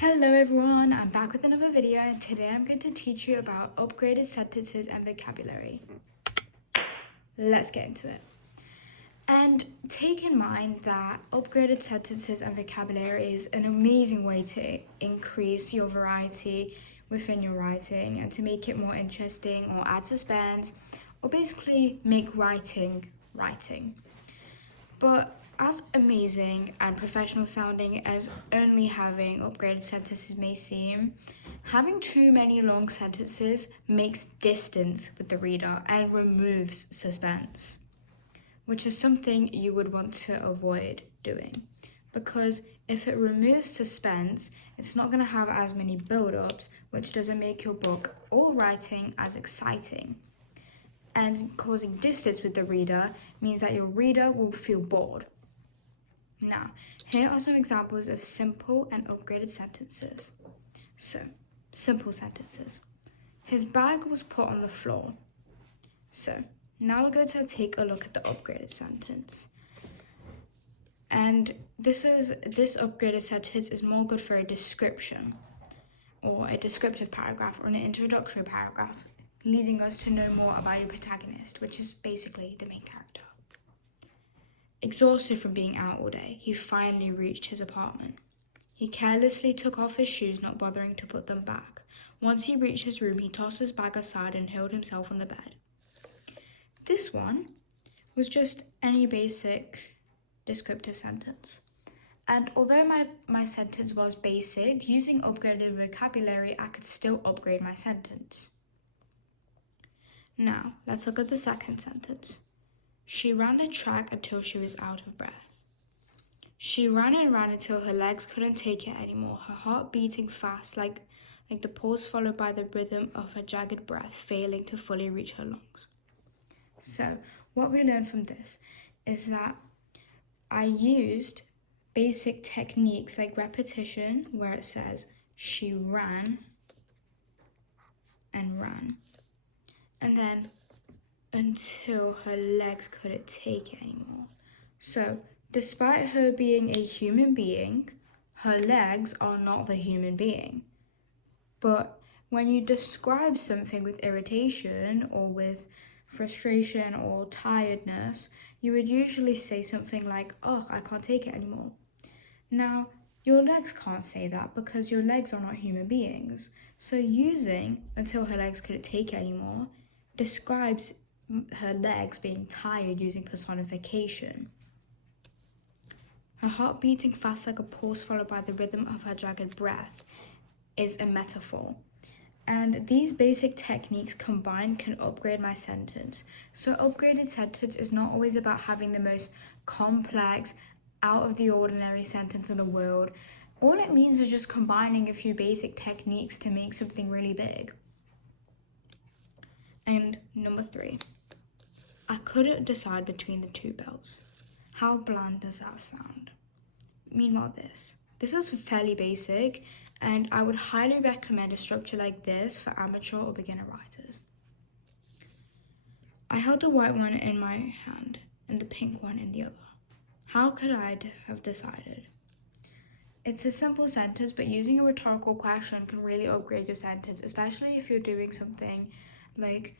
Hello everyone, I'm back with another video and today I'm going to teach you about upgraded sentences and vocabulary. Let's get into it. And take in mind that upgraded sentences and vocabulary is an amazing way to increase your variety within your writing and to make it more interesting or add suspense or basically make writing. But as amazing and professional sounding as only having upgraded sentences may seem, having too many long sentences makes distance with the reader and removes suspense, which is something you would want to avoid doing. Because if it removes suspense, it's not going to have as many build-ups, which doesn't make your book or writing as exciting. And causing distance with the reader means that your reader will feel bored. Now, here are some examples of simple and upgraded sentences. So, simple sentences. His bag was put on the floor. So, now we're going to take a look at the upgraded sentence. And this upgraded sentence is more good for a description or a descriptive paragraph or an introductory paragraph, leading us to know more about your protagonist, which is basically the main character. Exhausted from being out all day, he finally reached his apartment. He carelessly took off his shoes, not bothering to put them back. Once he reached his room, he tossed his bag aside and hurled himself on the bed. This one was just any basic descriptive sentence. And although my sentence was basic, using upgraded vocabulary, I could still upgrade my sentence. Now, let's look at the second sentence. She ran the track until she was out of breath. She ran and ran until her legs couldn't take it anymore, her heart beating fast like the pause followed by the rhythm of her jagged breath failing to fully reach her lungs. So, what we learned from this is that I used basic techniques like repetition, where it says she ran and ran, and then until her legs couldn't take it anymore. So, despite her being a human being, her legs are not the human being. But when you describe something with irritation or with frustration or tiredness, you would usually say something like, "Oh, I can't take it anymore." Now, your legs can't say that because your legs are not human beings. So using until her legs couldn't take it anymore describes her legs being tired using personification. Her heart beating fast like a pulse followed by the rhythm of her jagged breath is a metaphor. And these basic techniques combined can upgrade my sentence. So upgraded sentence is not always about having the most complex, out of the ordinary sentence in the world. All it means is just combining a few basic techniques to make something really big. And number 3. I couldn't decide between the two belts. How bland does that sound? Meanwhile, this is fairly basic, and I would highly recommend a structure like this for amateur or beginner writers. I held the white one in my hand and the pink one in the other. How could I have decided? It's a simple sentence, but using a rhetorical question can really upgrade your sentence, especially if you're doing something like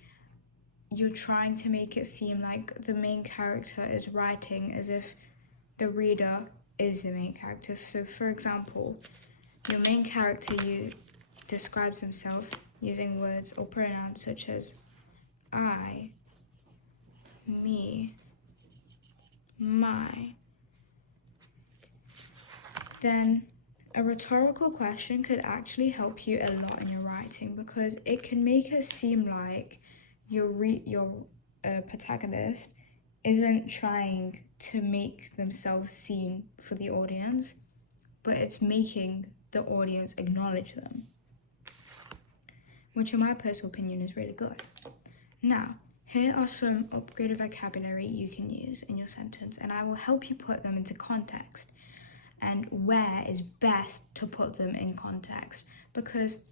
you're trying to make it seem like the main character is writing as if the reader is the main character. So, for example, your main character describes himself using words or pronouns such as I, me, my. Then a rhetorical question could actually help you a lot in your writing because it can make it seem like your protagonist isn't trying to make themselves seen for the audience, but it's making the audience acknowledge them, which in my personal opinion is really good. Now, here are some upgraded vocabulary you can use in your sentence, and I will help you put them into context and where is best to put them in context, because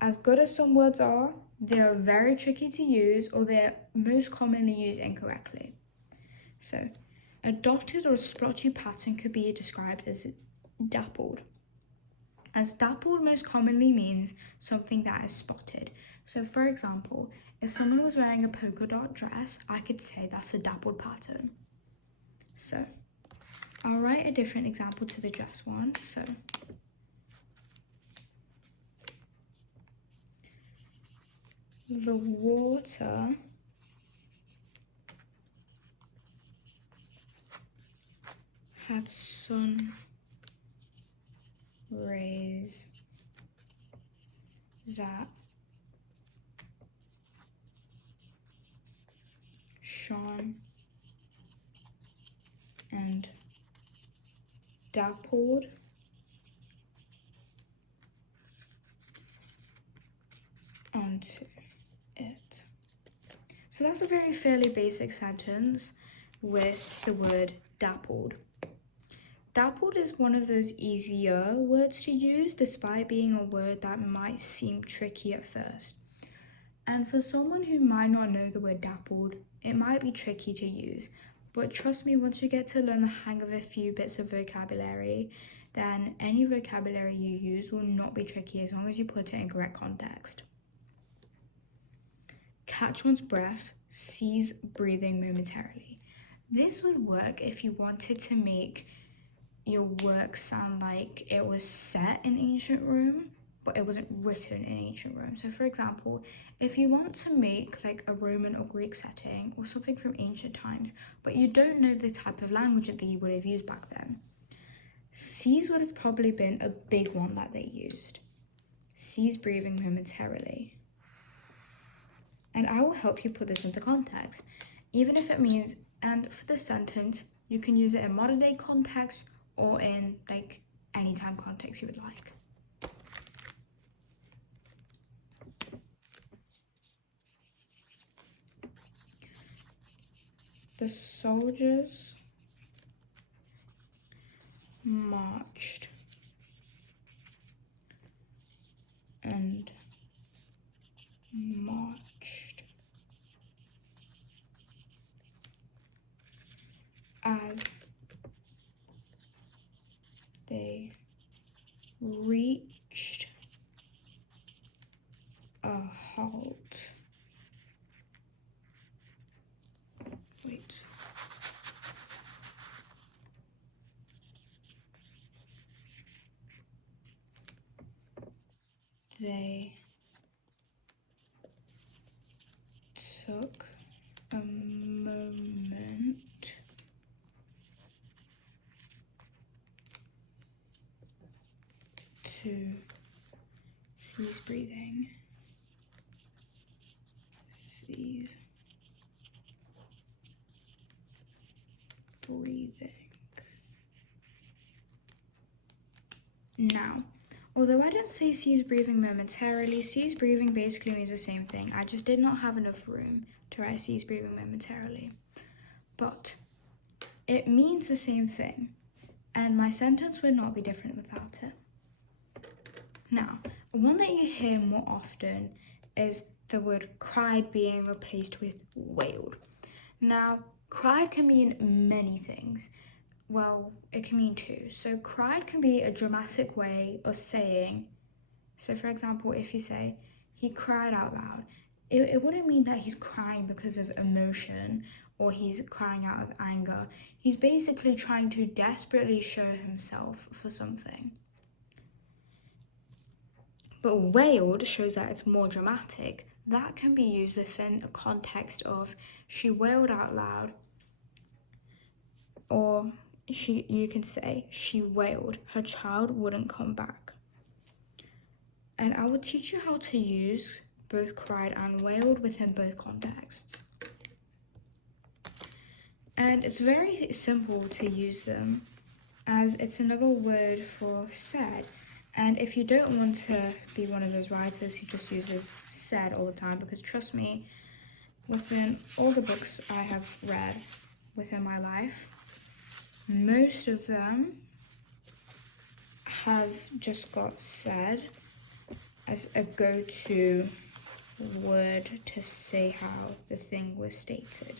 as good as some words are, they are very tricky to use or they're most commonly used incorrectly. So, a dotted or a splotchy pattern could be described as dappled. as dappled most commonly means something that is spotted. So for example, if someone was wearing a polka dot dress, I could say that's a dappled pattern. So I'll write a different example to the dress one. So the water had sun rays that shone and dappled onto it. So that's a very fairly basic sentence with the word dappled. Dappled is one of those easier words to use despite being a word that might seem tricky at first. And for someone who might not know the word dappled, it might be tricky to use. But trust me, once you get to learn the hang of a few bits of vocabulary, then any vocabulary you use will not be tricky as long as you put it in correct context. Catch one's breath, cease breathing momentarily. This would work if you wanted to make your work sound like it was set in ancient Rome, but it wasn't written in ancient Rome. So for example, if you want to make like a Roman or Greek setting or something from ancient times, but you don't know the type of language that you would have used back then, cease would have probably been a big one that they used. Cease breathing momentarily. And I will help you put this into context, even if it means, and for this sentence, you can use it in modern day context or in like anytime context you would like. The soldiers marched and marched as they reached a halt. Wait. They took a moment to cease breathing. Cease breathing. Now, although I didn't say cease breathing momentarily, cease breathing basically means the same thing. I just did not have enough room to write cease breathing momentarily. But it means the same thing, and my sentence would not be different without it. Now, one that you hear more often is the word cried being replaced with wailed. Now, cried can mean many things. Well, it can mean two. So cried can be a dramatic way of saying, so for example, if you say, he cried out loud, it wouldn't mean that he's crying because of emotion or he's crying out of anger. He's basically trying to desperately show himself for something. But wailed shows that it's more dramatic. That can be used within a context of she wailed out loud, or you can say she wailed, her child wouldn't come back. And I will teach you how to use both cried and wailed within both contexts. And it's very simple to use them, as it's another word for said. And if you don't want to be one of those writers who just uses said all the time, because trust me, within all the books I have read within my life, most of them have just got said as a go-to word to say how the thing was stated.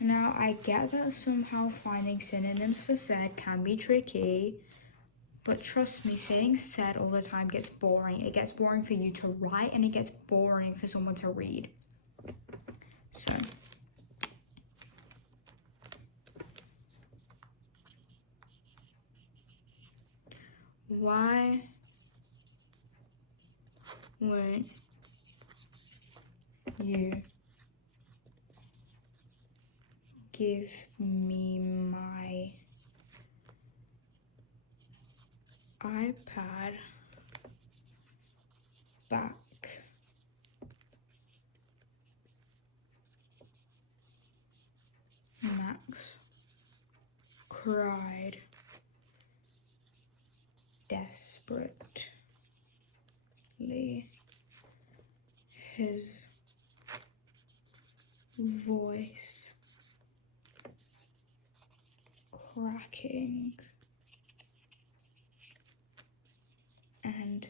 Now, I get that somehow finding synonyms for said can be tricky, But trust me, saying said all the time gets boring. It gets boring for you to write and it gets boring for someone to read. So, why won't you give me my iPad back? Max cried desperately, his voice cracking and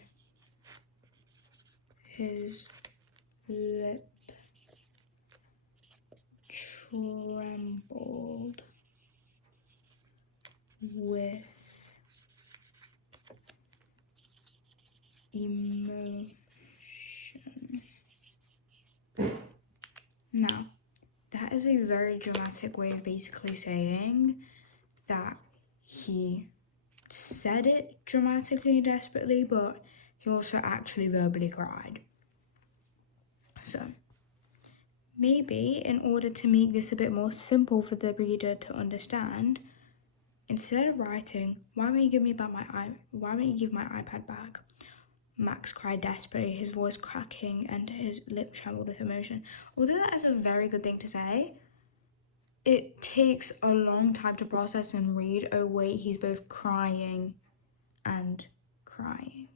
his lip trembled with emotion. Now, that is a very dramatic way of basically saying that he said it dramatically and desperately, but he also actually verbally cried. So, maybe in order to make this a bit more simple for the reader to understand, instead of writing, why won't you give my iPad back? Max cried desperately, his voice cracking and his lip trembled with emotion. Although that is a very good thing to say, it takes a long time to process and read. Oh wait, he's both crying and crying.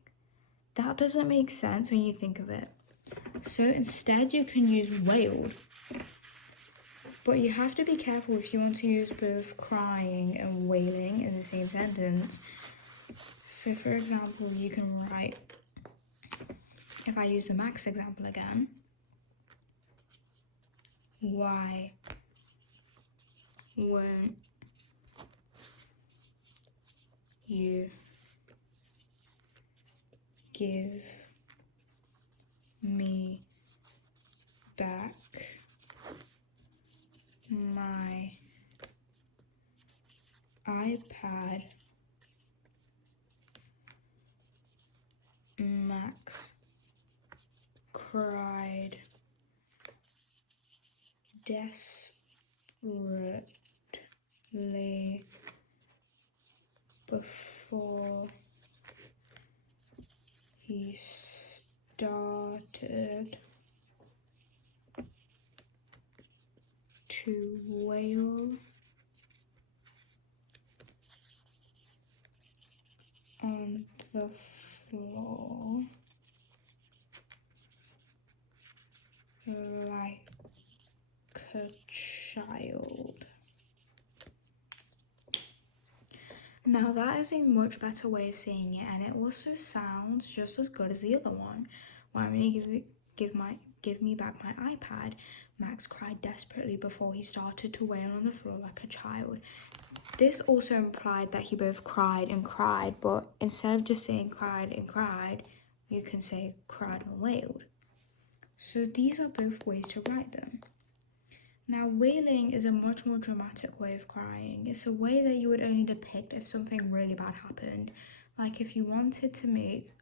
That doesn't make sense when you think of it. So instead you can use wailed. But you have to be careful if you want to use both crying and wailing in the same sentence. So for example, you can write, if I use the Max example again, why won't you give me back my iPad? Max cried desperately before he started to wail on the floor like a child. Now that is a much better way of saying it, and it also sounds just as good as the other one. Why won't you give me back my iPad? Max cried desperately before he started to wail on the floor like a child. This also implied that he both cried and cried, but instead of just saying cried and cried, you can say cried and wailed. So these are both ways to write them. Now, wailing is a much more dramatic way of crying. It's a way that you would only depict if something really bad happened. Like if you wanted to make,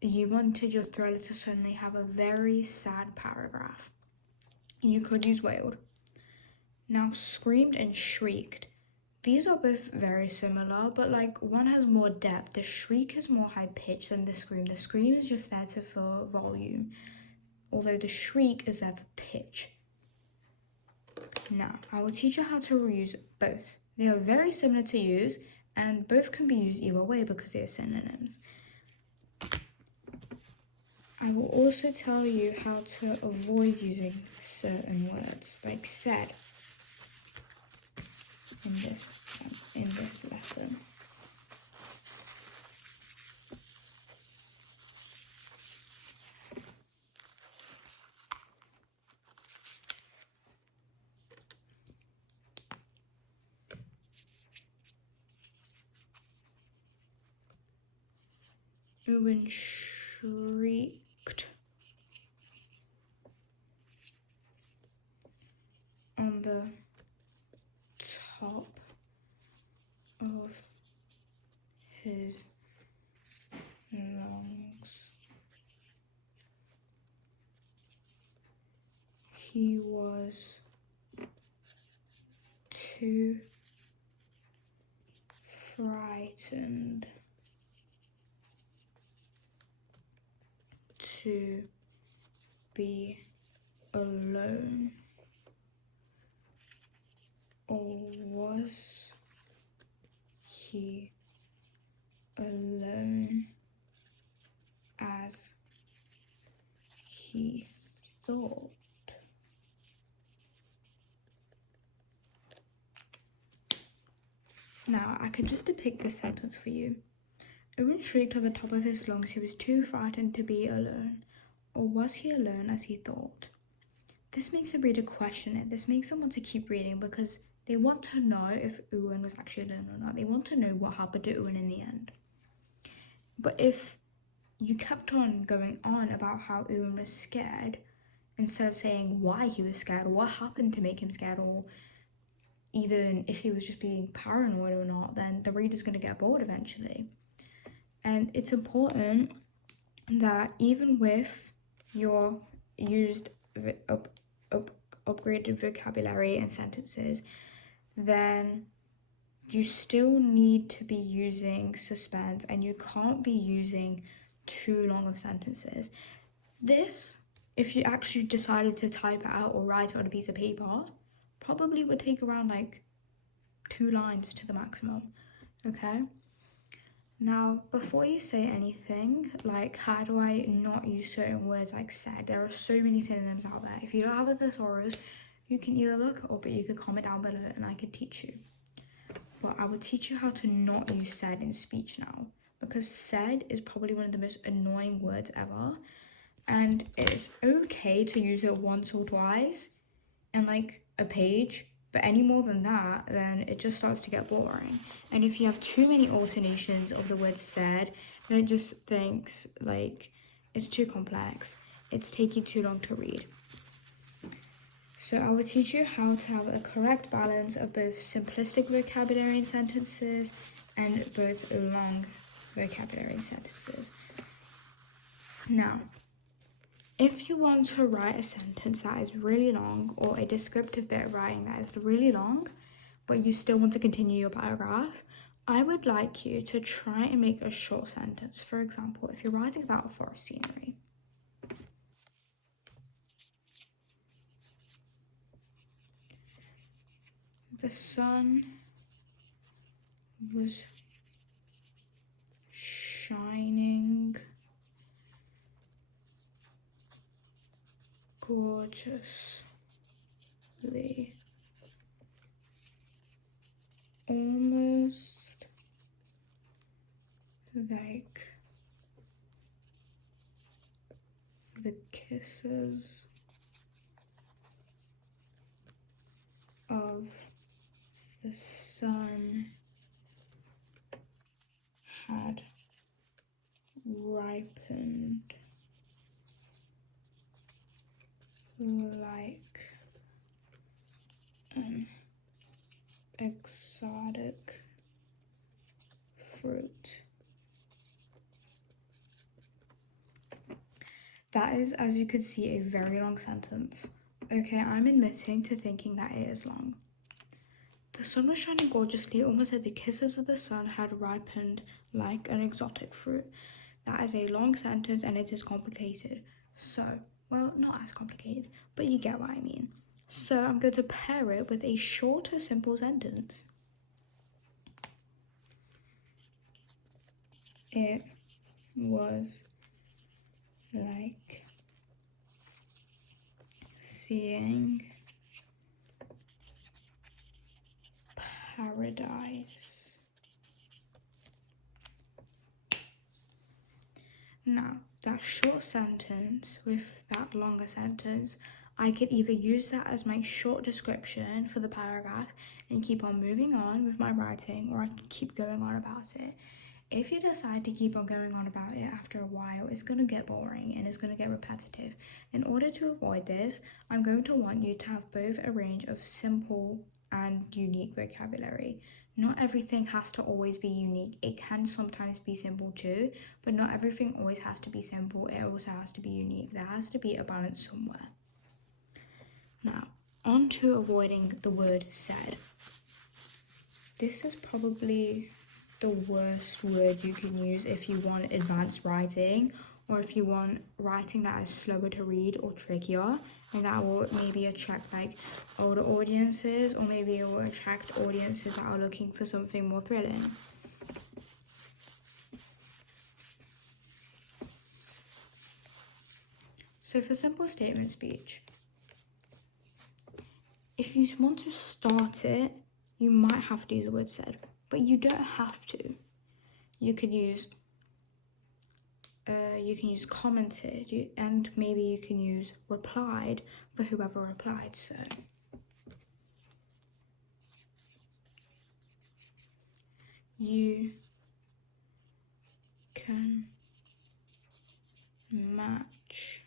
you wanted your thriller to suddenly have a very sad paragraph. You could use wailed. Now, screamed and shrieked. These are both very similar, but like one has more depth. The shriek is more high pitched than the scream. The scream is just there to fill volume, although the shriek is there for pitch. Now, I will teach you how to use both. They are very similar to use, and both can be used either way because they are synonyms. I will also tell you how to avoid using certain words, like said, in this lesson. Owen shrieked on the top of his lungs. He was too frightened to be alone. Or was he alone as he thought? Now, I can just depict this sentence for you. Owen shrieked at the top of his lungs he was too frightened to be alone. Or was he alone as he thought? This makes the reader question it. This makes them want to keep reading because they want to know if Owen was actually alone or not. They want to know what happened to Owen in the end. But if you kept on going on about how Owen was scared, instead of saying why he was scared or what happened to make him scared, or even if he was just being paranoid or not, then the reader's going to get bored eventually. And it's important that even with your used upgraded vocabulary and sentences, then you still need to be using suspense and you can't be using too long of sentences. This, if you actually decided to type it out or write it on a piece of paper, probably would take around like 2 lines to the maximum, okay? Now, before you say anything, like how do I not use certain words like said, there are so many synonyms out there. If you don't have a thesaurus, you can either look it up or you can comment down below and I can teach you. But I will teach you how to not use said in speech now, because said is probably one of the most annoying words ever, and it's okay to use it once or twice in like a page, but any more than that, then it just starts to get boring. And if you have too many alternations of the word said, then it just thinks like it's too complex. It's taking too long to read. So I will teach you how to have a correct balance of both simplistic vocabulary and sentences and both long vocabulary and sentences. Now, if you want to write a sentence that is really long or a descriptive bit of writing that is really long, but you still want to continue your paragraph, I would like you to try and make a short sentence. For example, if you're writing about a forest scenery, the sun was shining gorgeously, almost like the kisses of the sun had ripened like an exotic fruit. That is, as you could see, a very long sentence. Okay, I'm admitting to thinking that it is long. The sun was shining gorgeously, almost like the kisses of the sun had ripened like an exotic fruit. That is a long sentence and it is complicated. So, well, not as complicated, but you get what I mean. So I'm going to pair it with a shorter, simple sentence. It was like seeing paradise. Now, that short sentence with that longer sentence, I could either use that as my short description for the paragraph and keep on moving on with my writing, or I can keep going on about it. If you decide to keep on going on about it after a while, it's going to get boring and it's going to get repetitive. In order to avoid this, I'm going to want you to have both a range of simple and unique vocabulary. Not everything has to always be unique. It can sometimes be simple too, but not everything always has to be simple. It also has to be unique. There has to be a balance somewhere. Now, on to avoiding the word said. This is probably the worst word you can use if you want advanced writing, or if you want writing that is slower to read or trickier, and that will maybe attract like older audiences, or maybe it will attract audiences that are looking for something more thrilling. So for simple statement speech, if you want to start it, you might have to use the word said, but you don't have to. You could use commented, and maybe you can use replied for whoever replied. So you can match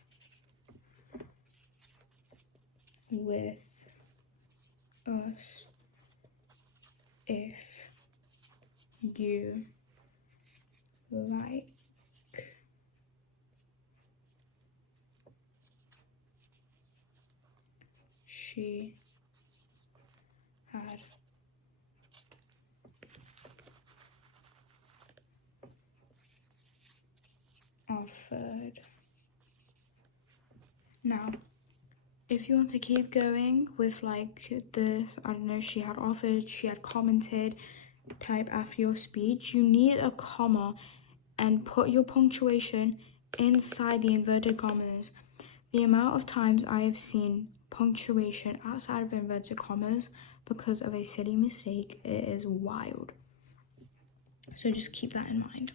with us if you like she had offered. Now, if you want to keep going with like she had offered, she had commented type after your speech, you need a comma and put your punctuation inside the inverted commas. The amount of times I have seen punctuation outside of inverted commas because of a silly mistake, it is wild. So just keep that in mind.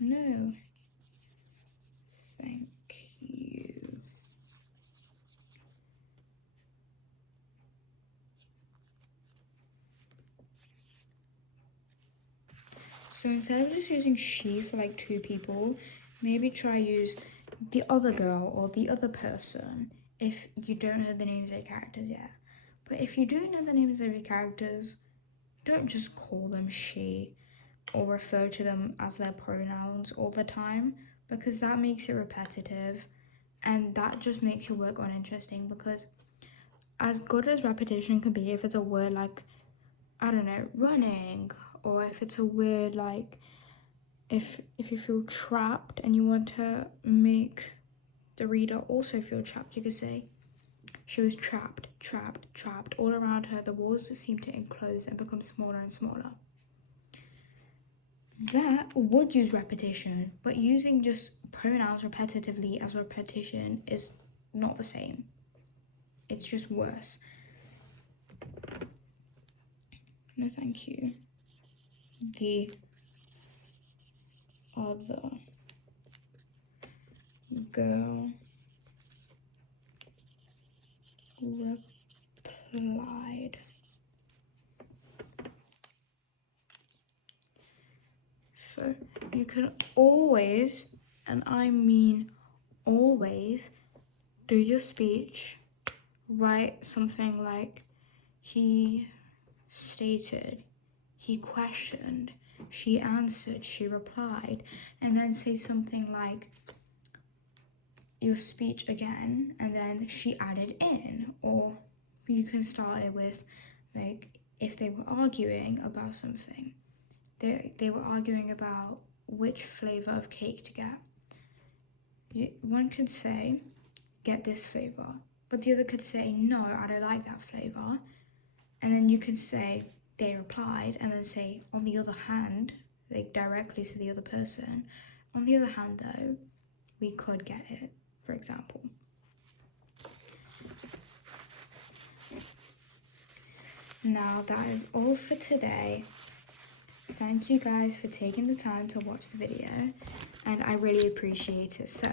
No. Thank you. So instead of just using she for like two people, maybe try use the other girl or the other person if you don't know the names of your characters yet. But if you do know the names of your characters, don't just call them she or refer to them as their pronouns all the time, because that makes it repetitive and that just makes your work uninteresting. Because as good as repetition can be, if it's a word like, I don't know, running, or if it's a word like, if you feel trapped and you want to make the reader also feel trapped, you could say, she was trapped, trapped, trapped. All around her, the walls just seemed to enclose and become smaller and smaller. That would use repetition, but using just pronouns repetitively as repetition is not the same. It's just worse. No, thank you. The other girl replied. So you can always, and I mean always, do your speech, write something like, he stated, he questioned, she answered, she replied, and then say something like your speech again, and then she added in. Or you can start it with, like, if they were arguing about something, they were arguing about which flavor of cake to get. One could say, get this flavor, but the other could say, no, I don't like that flavor. And then you could say, they replied, and then say, on the other hand, like directly to the other person, on the other hand though, we could get it, for example. Now that is all for today. Thank you guys for taking the time to watch the video, and I really appreciate it. So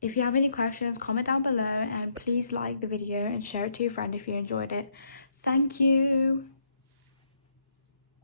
if you have any questions, comment down below, and please like the video and share it to your friend if you enjoyed it. Thank you.